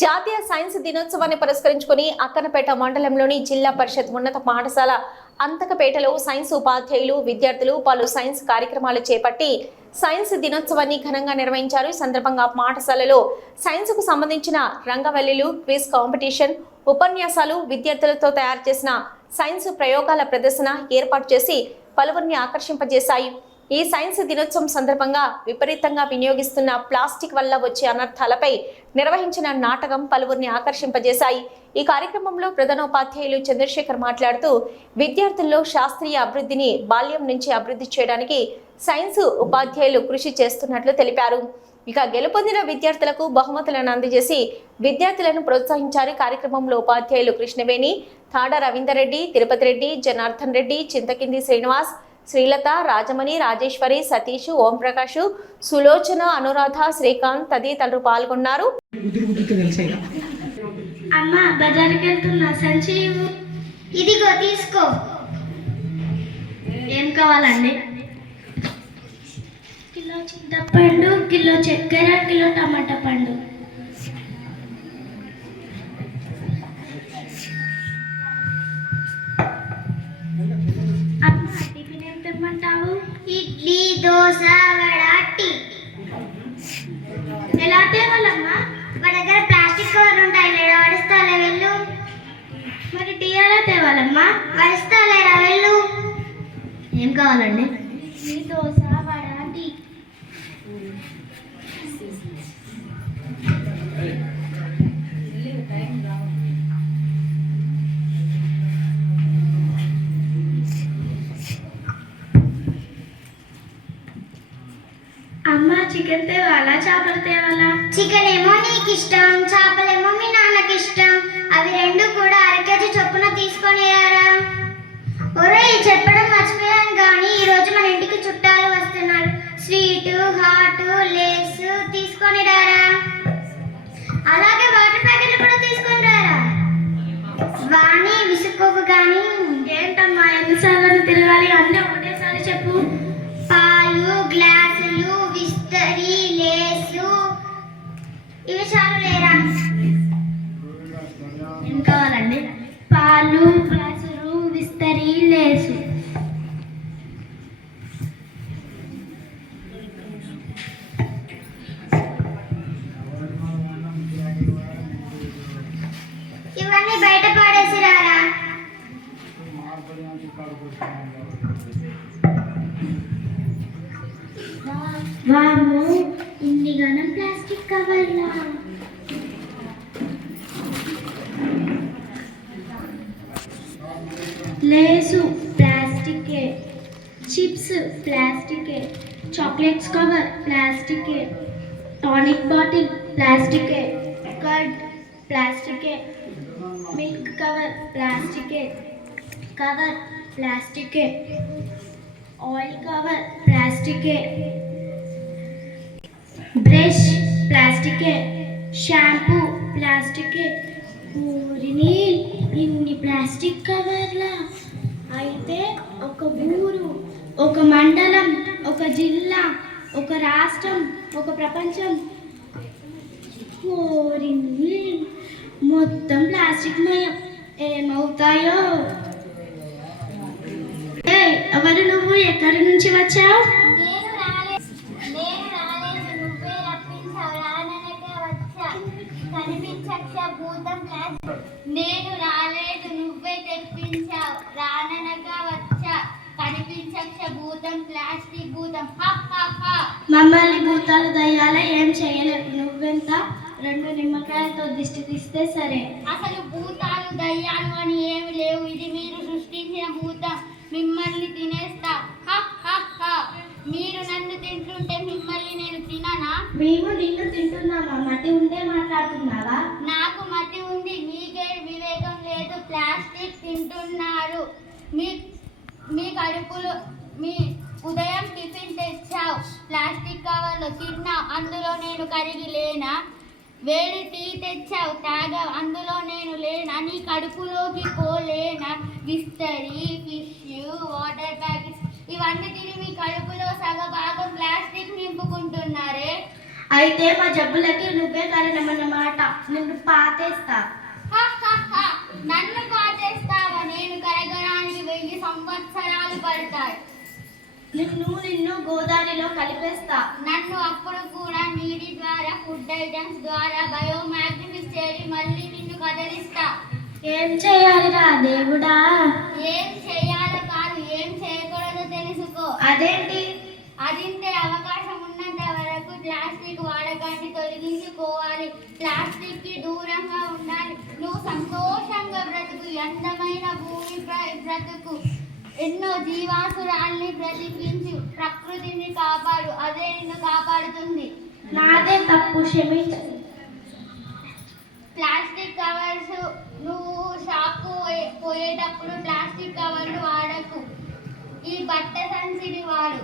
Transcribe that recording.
జాతీయ సైన్స్ దినోత్సవాన్ని పురస్కరించుకుని అక్కనపేట మండలంలోని జిల్లా పరిషత్ ఉన్నత పాఠశాల అంతకపేటలో సైన్స్ ఉపాధ్యాయులు విద్యార్థులు పలు సైన్స్ కార్యక్రమాలు చేపట్టి సైన్స్ దినోత్సవాన్ని ఘనంగా నిర్వహించారు. ఈ సందర్భంగా పాఠశాలలో సైన్స్ కు సంబంధించిన రంగవల్లులు, క్విజ్ కాంపిటీషన్, ఉపన్యాసాలు, విద్యార్థులతో తయారు చేసిన సైన్స్ ప్రయోగాల ప్రదర్శన ఏర్పాటు చేసి పలువురిని ఆకర్షింపజేశాయి. ఈ సైన్స్ దినోత్సవం సందర్భంగా విపరీతంగా వినియోగిస్తున్న ప్లాస్టిక్ వల్ల వచ్చే అనర్థాలపై నిర్వహించిన నాటకం పలువురిని ఆకర్షింపజేశాయి. ఈ కార్యక్రమంలో ప్రధానోపాధ్యాయులు చంద్రశేఖర్ మాట్లాడుతూ విద్యార్థుల్లో శాస్త్రీయ అభివృద్ధిని బాల్యం నుంచి అభివృద్ధి చేయడానికి సైన్స్ ఉపాధ్యాయులు కృషి చేస్తున్నట్లు తెలిపారు. ఇక గెలుపొందిన విద్యార్థులకు బహుమతులను అందజేసి విద్యార్థులను ప్రోత్సహించారు. కార్యక్రమంలో ఉపాధ్యాయులు కృష్ణవేణి, తాడ రవీందర్ రెడ్డి, తిరుపతి రెడ్డి, జనార్దన్ రెడ్డి, చింతకింది శ్రీనివాస్, శ్రీలత, రాజమణి, రాజేశ్వరి, సతీష్, ఓంప్రకాష్, సులోచన, అనురాధ, శ్రీకాంత్ తదితరులు పాల్గొన్నారు. అమ్మా బజార్కి వెళ్తున్నా, సంచి ఇదిగో తీసుకో. ఏం కావాలండి? కిలో చింతపండు, కిలో చక్కెర, కిలో టమాటా పండు. టిఫిన్ ఏం తెమ్మంటావు? ఇడ్లీ, దోశ, వడ, టీ. ఎలా తేవాలమ్మా? మా దగ్గర ప్లాస్టిక్ కవర్ ఉంటాయి, లేడా వడిస్తాలే వెళ్ళు. మరి టీ ఎలా తేవాలమ్మా? వడిస్తాలేరా వెళ్ళు. ఏం కావాలండి? ఇడ్లీ, దోశ, వడ, టీ. అమ్మ చికెన్ తేవాలా, చేపలు తేవాలా? చికెన్ ఏమో నీకు ఇష్టం, చేపలేమో మీ నాన్నకి ఇష్టం. అవి రెండు కూడా అరకేజీ చొప్పున తీసుకొని రారా. ఒరే చెప్పడం మర్చిపోయాను కానీ ఈరోజు మన ఇంటికి చుట్టాలు వస్తున్నారు. స్వీటు, హాటు, లేస్ తీసుకొని రారా. అలాగే వాటర్ ప్యాకెట్లు కూడా తీసుకొని రారా. వాణి విసుక్కోకు కానీ. ఏంటమ్మా ఎన్నిసార్లు తిరగాలి? అన్నీ ఒకటేసారి చెప్పు. పాలు, గ్లాసులు, విస్తరి, లేసు, ఇవి చాలు లేరా. ఏం కావాలండి? పాలు, గ్లాసులు, విస్తరి, లేసు. ఇవన్నీ బయట పడేసి రారా. వాము ఇన్ని గణం ప్లాస్టిక్ కవర్లా. లేసు ప్లాస్టికే, చిప్స్ ప్లాస్టికే, చాక్లెట్స్ కవర్ ప్లాస్టికే, టానిక్ బాటిల్ ప్లాస్టికే, కర్డ్ ప్లాస్టికే, మిల్క్ కవర్ ప్లాస్టికే, కవర్ ప్లాస్టికే, ఆయిల్ కవర్ ప్లాస్టికే, బ్రష్ ప్లాస్టికే, షాంపూ ప్లాస్టికే. ఊరిని ఇన్ని ప్లాస్టిక్ కవర్లా. అయితే ఒక ఊరు, ఒక మండలం, ఒక జిల్లా, ఒక రాష్ట్రం, ఒక ప్రపంచం, ఊరిని మొత్తం ప్లాస్టిక్ మయం. ఏమవుతాయో. ఎవరు నువ్వు? ఎక్కడి నుంచి వచ్చావు? నేను రాలేదు, నువ్వే తెప్పించావు. రాననగా వచ్చా, కనిపించక్ష భూతం, ప్లాస్టిక్ భూతం. మమ్మల్ని భూతాలు దయ్యాల ఏం చేయలేవు. నువ్వెంత? 2 నిమ్మకాయలతో దిష్టి తీస్తే సరే. అసలు భూతాలు దయ్యాలు అని ఏమి లేవు. ఇది మీరు సృష్టించిన భూతం. మిమ్మల్ని తినేస్తా. మీరు నన్ను తింటుంటే మిమ్మల్ని నేను తిననా? మేము నిన్ను తింటున్నామా? మతి ఉండే మాట్లాడుతున్నావా? నాకు మతి ఉంది, మీకే వివేకం లేదు. ప్లాస్టిక్ తింటున్నారు. మీ కడుపులో మీ ఉదయం టిఫిన్ తెచ్చావు, ప్లాస్టిక్ కవర్లో తిన్నావు, అందులో నేను కరిగి లేనా? వేడి టీ తెచ్చావు, తాగావు, అందులో నేను లేనా? నీ కడుపులోకి పోలేనా? విస్తరి, ఫిష్, వాటర్ ప్యాకెట్స్ ఇవన్నీ తిని మీ కడుపులో సగభాగం ప్లాస్టిక్ నింపుకుంటున్నారే. అయితే మా జబ్బులకి నువ్వే కారణమన్నమాట. నిన్ను పాతేస్తా. నన్ను పాటేస్తావా? నేను కరగడానికి 1000 సంవత్సరాలు పడతాయి. నిన్ను గోదావరిలో కలిపేస్తా. నన్ను అప్పుడు కూడా నీటి ద్వారా, ఫుడ్ ఐటమ్స్ ద్వారా బయోమాగ్నిఫిక్ చేసి మళ్ళీ నిన్ను కదిలిస్తా. ఏం చేయాలిరా దేవుడా? ఏం చేయాలో కాదు, ఏం చేయకూడదో తెలుసుకో. అదేంటి? అదింటే అవకాశం ఉన్నంత వరకు ప్లాస్టిక్ వాడకాన్ని తొలగించుకోవాలి. ప్లాస్టిక్ కి దూరంగా ఉండాలి. నువ్వు సంతోషంగా బ్రతుకు, అందమైన భూమి బ్రతుకు, ఎన్నో జీవాసురాల్ని బ్రతికించు, ప్రకృతిని కాపాడు, అదే నిన్ను కాపాడుతుంది. నాదే తప్పు, క్షమించు. ప్లాస్టిక్ కవర్స్, నువ్వు షాప్కు పోయేటప్పుడు ప్లాస్టిక్ కవర్లు వాడకు. ఈ బట్ట సంచిని వాడు.